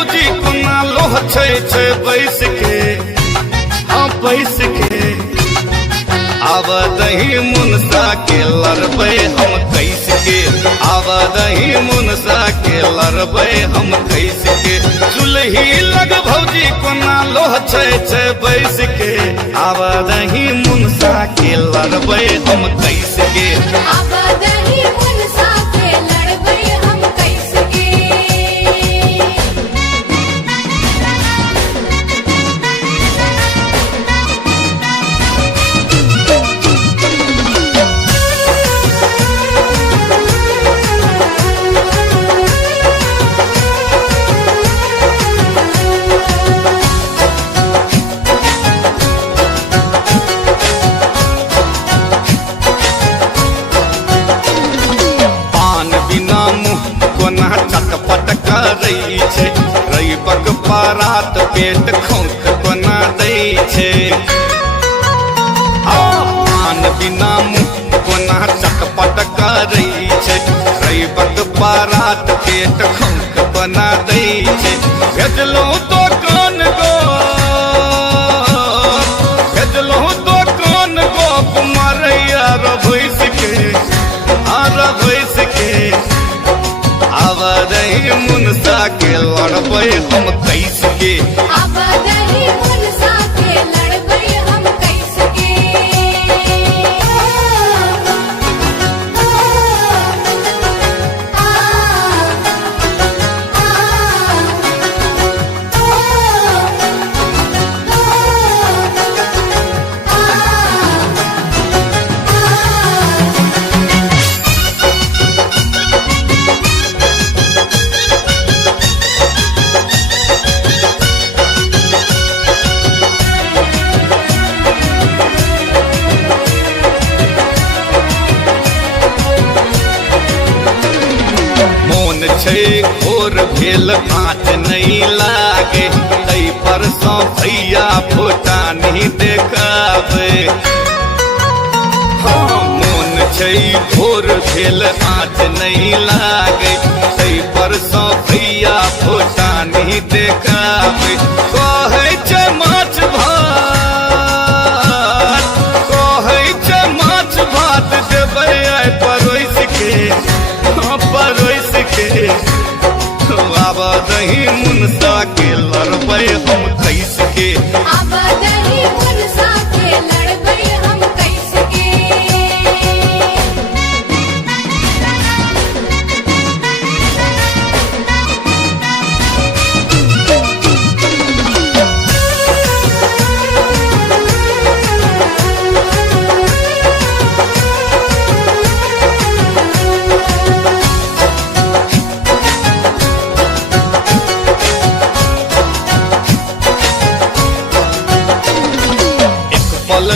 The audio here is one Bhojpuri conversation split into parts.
भौजी कोना लोह छै बैस के, हाँ बैस के। आब दही मुनसा के लड़बै हम कैस के, आब दही मुनसा के लड़बै हम कैस के। चूल्ही लग भौजी कोना लोह छै बैस के, आब दही मुनसा के लड़बै हम कैस के। आब दही मुनसा के लड़बै हम कैस के। चटपट करै छै, रैबक परात पेट खोंख कोना दै छै। पान बिना मुँह कोना चटपट करै छै, रैबक परात पेट खोंख कोना दै छै। भेजलहुँ दोकान गो, भेजलहुँ दोकान गप मारैया रभैस के, रभैस के। आब दही मुनसा के लड़बै हम कैस के, आब दही मुनसा के लड़बै हम कैस के। छै घोर भेल आँच नहीं लागे, तै पर सँ भैया फुटानी देखाबे। हाँ मोन छै घोर भेल आँच नहीं लागे, तै पर सँ भैया फुटानी देखाबे। कहै छै माछ भात, कहै छै माछ भात देबै आइ परोस के, परोस के। आब दही मुनसा के लड़बै हम कैस के, आब दही मुनसा के लड़बै हम कैस के।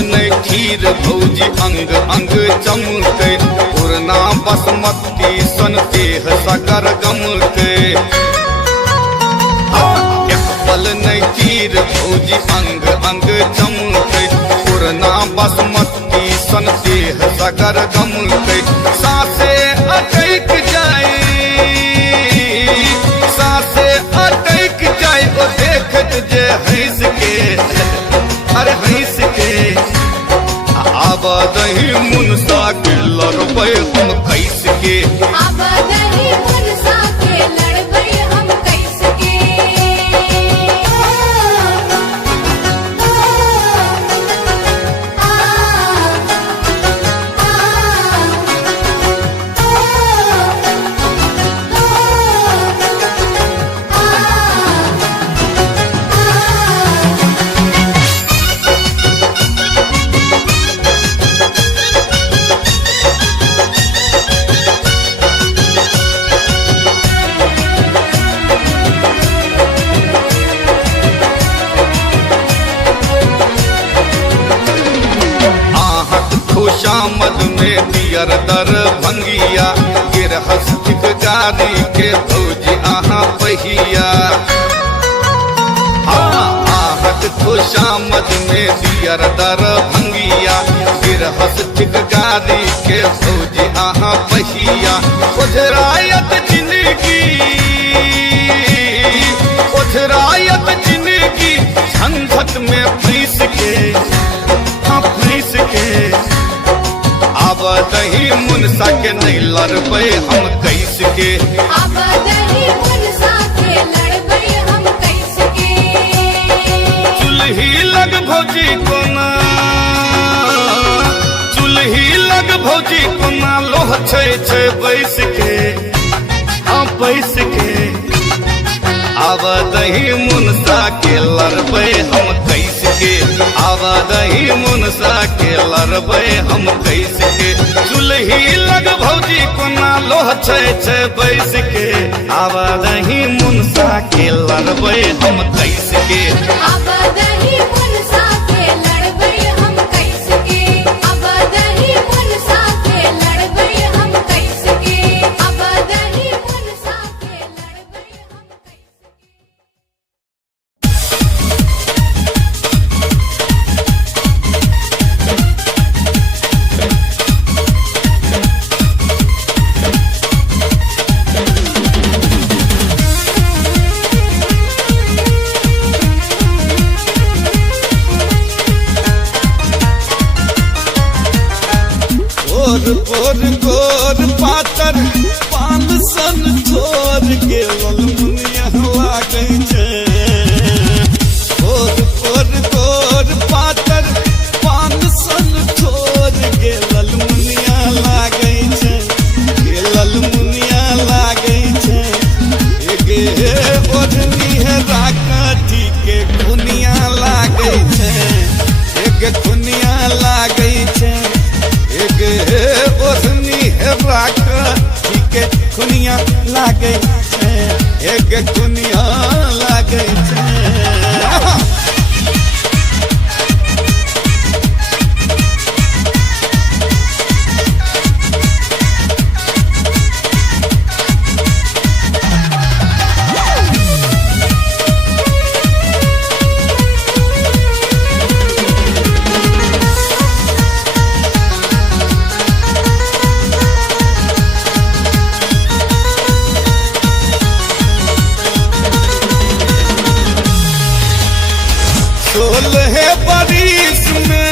नहीं खीर भौजी अंग अंग चमके, पुरना बासमती सन देह सकर गमके। एक पल नहीं खीर भौजी अंग अंग चमके, पुरना बासमती सन देह सकर गमके। सासे अटैक जाए, सासे अटैक जाए ओ देखत जे हंस के, अरे हंस के। आब दही मुनसा के लड़बै हम कैस के, आब दही मुनसा के लड़बै हम कैस के। खुशामद में दियर दर भंगिया, गिरहस्तिक गाड़ी के भौजी आहा पहिया। आहत खुशामद में दियर दर भंगिया, गिरहस्तिक गाड़ी के भौजी आहा पहिया। उजरायत जिंदगी, मोहब्बत में फंस के, हाँ फंस के, अब दही मुनसा के नहीं लड़बे हम कैसे के, अब दही मुनसा के लड़बै हम कैसे के। चुल्ही लग भौजी कोना, चुल्ही लग भौजी कोना लोह छै बैस के, हाँ बैस के, अब दही मुनसा के लड़बे हम कैसे के, अब दही मुनसा के लड़बे हम कैसे के। चुल्ही लग भौजी कोना लोह छै बैस के, अब दही मुनसा के लड़बे हम कैसे के, अब दही मुनसा के लड़बै हम कैसे के, अब दही मुनसा के लड़बै हम कैसे के, अब दही मुनसा के लड़बै हम कैसे के। गोर गोर पातर पान सन छोड़ के ललमुनिया लागे छै, गोर पातर पान सन छोड़ के ललमुनिया लागे छै, के ललमुनिया लागे छै, गे ओढ़नी है राकठी के खुनिया लागे छै, गे खुनिया लागे छै, ओढ़नी है राकठी के खुनिया लागे छै, एक खुनिया लागे छै। सोलह बरिस में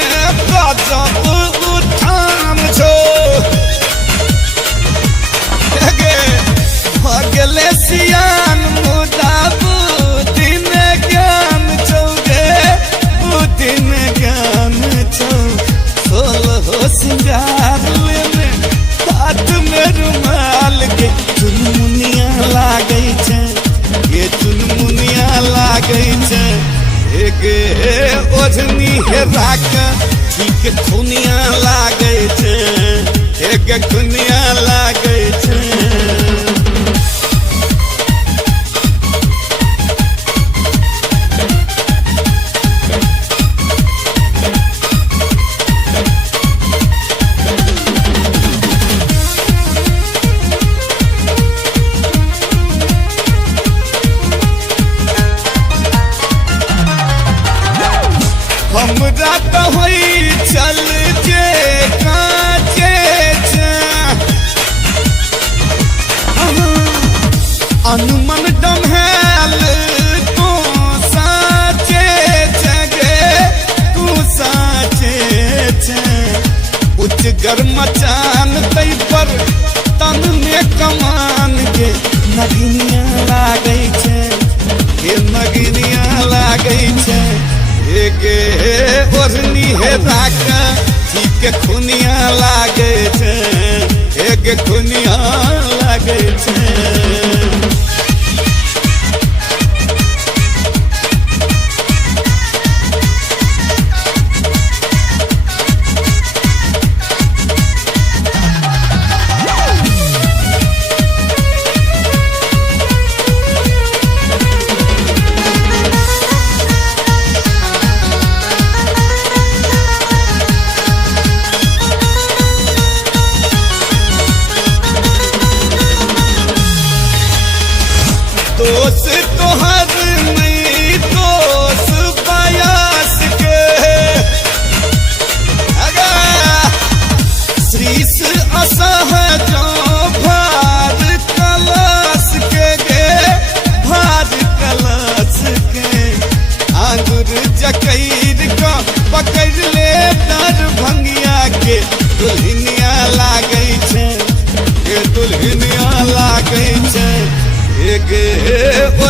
गजब उठान छो, गे भगले सियान मुदा बुद्धिन ज्ञान छौ, गे बुद्धिन ज्ञान छौ, सोलह सिंगार लेने हाथ में रुमाल के चुनमुनिया लागे छै, गे चुनमुनिया लागे छै, गे ओढ़नी है राकठी के खुनिया लागे छै, गे खुनिया लागे छै। हमरा तो होई चल जे काचे छै, अनुमन डम्हैल तू साचे छै, गे तू साचे छै, उच्च गरमचान तै पर तन में कमान गे नगिनिया लागे छै, गे नगिनिया लागे छै, गे ओढ़नी है राकठी के खुनिया लागे छै, गे खुनिया लागे छै।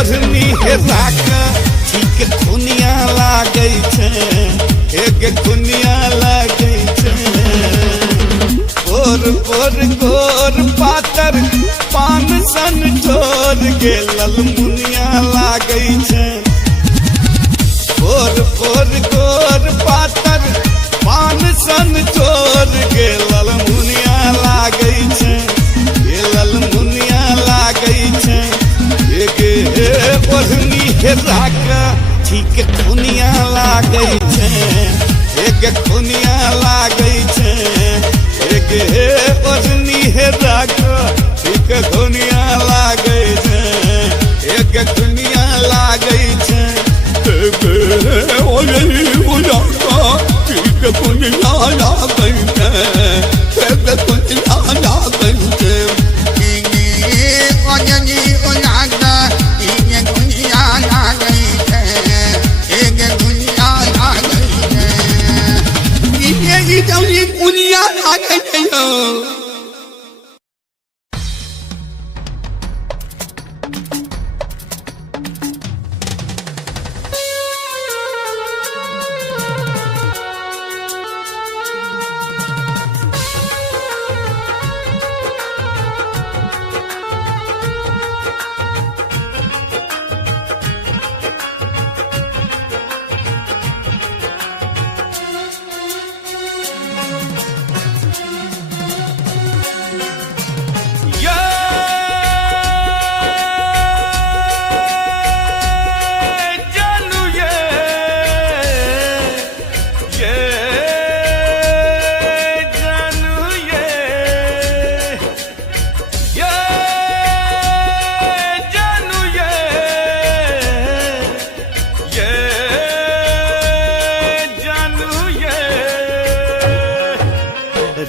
ओढ़नी हेरा के ठीक दुनिया लागे छे एक दुनिया लागे छे गोर गोर गोर पातर पान सन ठोर के ललमुनिया लागे छे गोर गोर गोर पातर पान सन ठोर के ललमुनिया लागे छे ये ललमुनिया लागे छे एक ओढ़नी हेरा के ठीक दुनिया लागे छे एक दुनिया लागे छे एक ओढ़नी हेरा के ठीक दुनिया लागे छे एक दुनिया लागे छे एक ओढ़नी हेरा के ठीक दुनिया लागे छे एक दुनिया लागे छे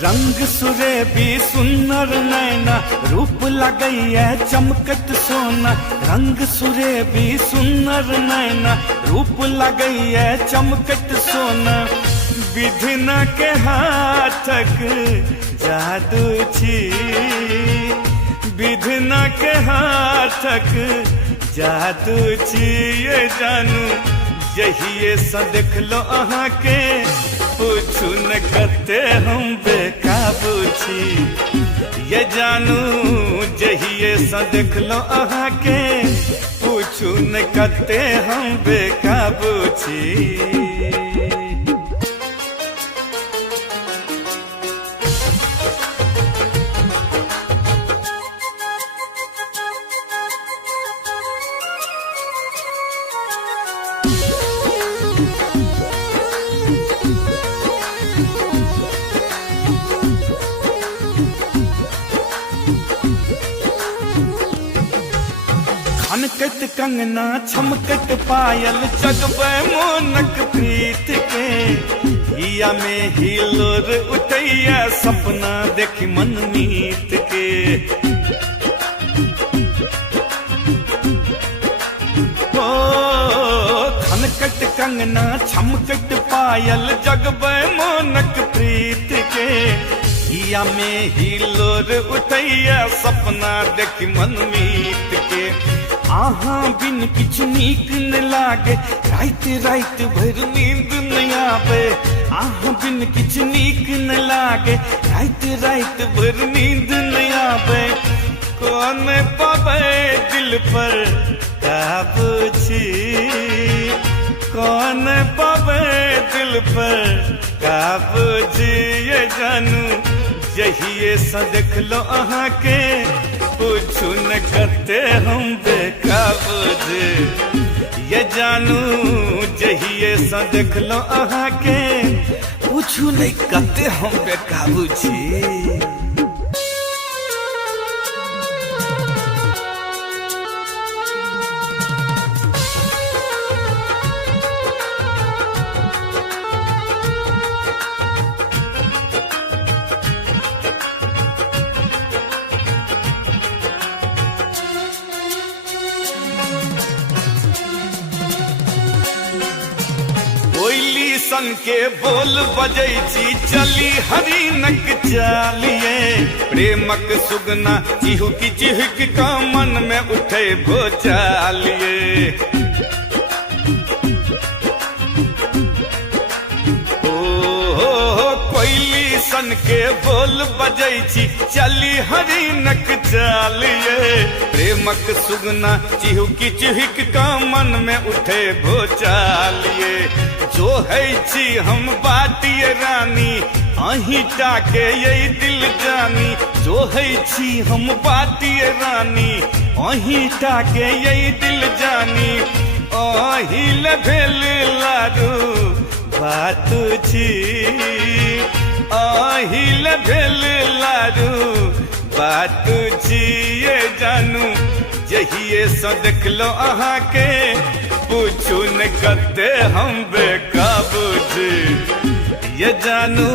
रंग सुरे भी सुंदर नैना रूप लगैया चमकत सोना रंग सुरे भी सुंदर नैना रूप लगैया चमकत सोना विधिना के हाथक जादू छी विधिना के हाथक जादू छी ये जानू जहिए सा देख लो अहाँ के पूछू न कते हम बेकाबू छी ये जानू जहिए सा देख लो अहाँ के पूछू न कते हम बेकाबू छी खनकत कंगना छमकत पायल जगबे मोनक प्रीत के हिया में हिलोर उठैया सपना देखी मन मीत के ओ खनकत कंगना छमकत पायल जगबे मोनक प्रीत के हिया में हिलोर उठैया सपना देखी मन मीत के आहा बिन किछु नीक न लागे रात रात भर नींद न आवे आहा बिन किछु नीक न लागे रात रात भर नींद न आवे कौन पावे दिल पर काबू छी कौन पावे दिल पर काबू छी ये जानू जहिए सा देख लो अहाँ के पूछू न करते हम बेकाबू जे ये जानू जहिए सा देख लो अहाँ के पूछू नहीं करते हम बेकाबू छी सन के बोल बजै छी चली हरिनक चालिए प्रेमक सुगना चिहुक का मन में उठे भोचालिए कोयली सन के बोल बजै छी चली हरिनक चालिए प्रेमक सुगना चिहुक का मन में उठे भोचालिए जो है छी हम बाटिए रानी अही टाके यही दिल जानी जो है छी हम बाटिए रानी अही टाके यही दिल जानी अही भेल लाडू बात छी अहिल भेल लाडू बात छी ये जानू जहिए से देखलो अहाँ के पूछू न कते हम बेकाबू छी ये जानू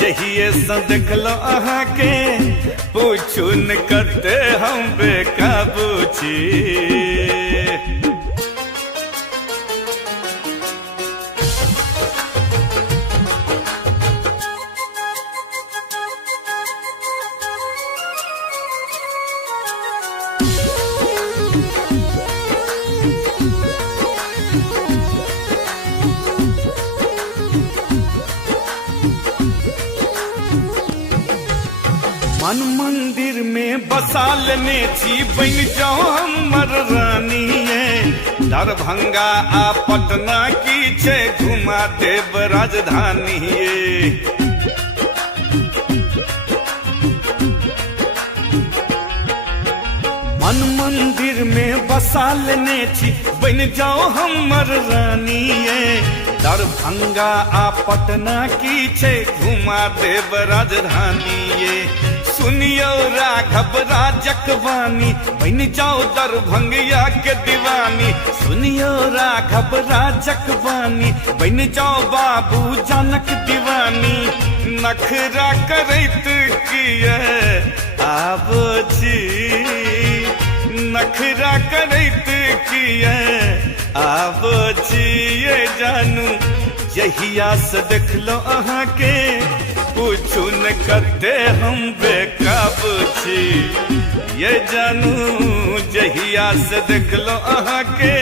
जहिए से देखलो अहाँ के पूछू न कते हम बेकाबू छी मन मंदिर में बसा लेने छी बन जाओ हमर रानी दरभंगा आ पटना की छे घुमा देव राजधानी मन मंदिर में बसा लेने छी बन जाओ हमर रानी दरभंगा आ पटना की छे घुमा देव राजधानी सुनियो राघव राजक वानी बन जाओ दरभंगिया के दीवानी सुनियो राघव राजक वानी बन जाओ बाबू जनक दीवानी नखरा करैत किए आबो छी नखरा करैत किए आबो छी ये जानू जहिया से देखलो अहाँ के पूछू न कते हम बेकाबू छी ये जानू जहिया से देखलो अहाँ के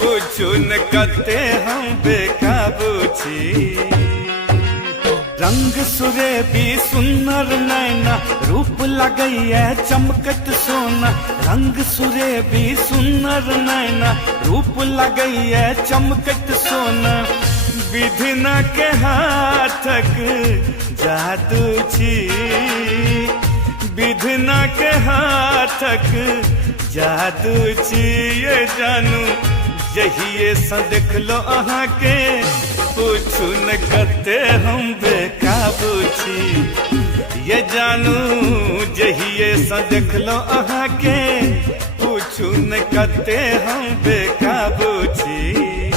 पूछू न कते हम बेकाबू छी रंग सुरे भी सुन्नर नैना रूप लगैया चमकत सोना रंग सुरे भी सुन्नर नैना रूप लगैया चमकत सोना विधिना के हाथक जादू छी विधिना के हाथक जादू छी ये जानू जहिए से देखलो अहाँ के पूछू न कते हम बेकाबू छी ये जानू जहिए से देखलो अहाँ के पूछू न कते हम बेकाबू छी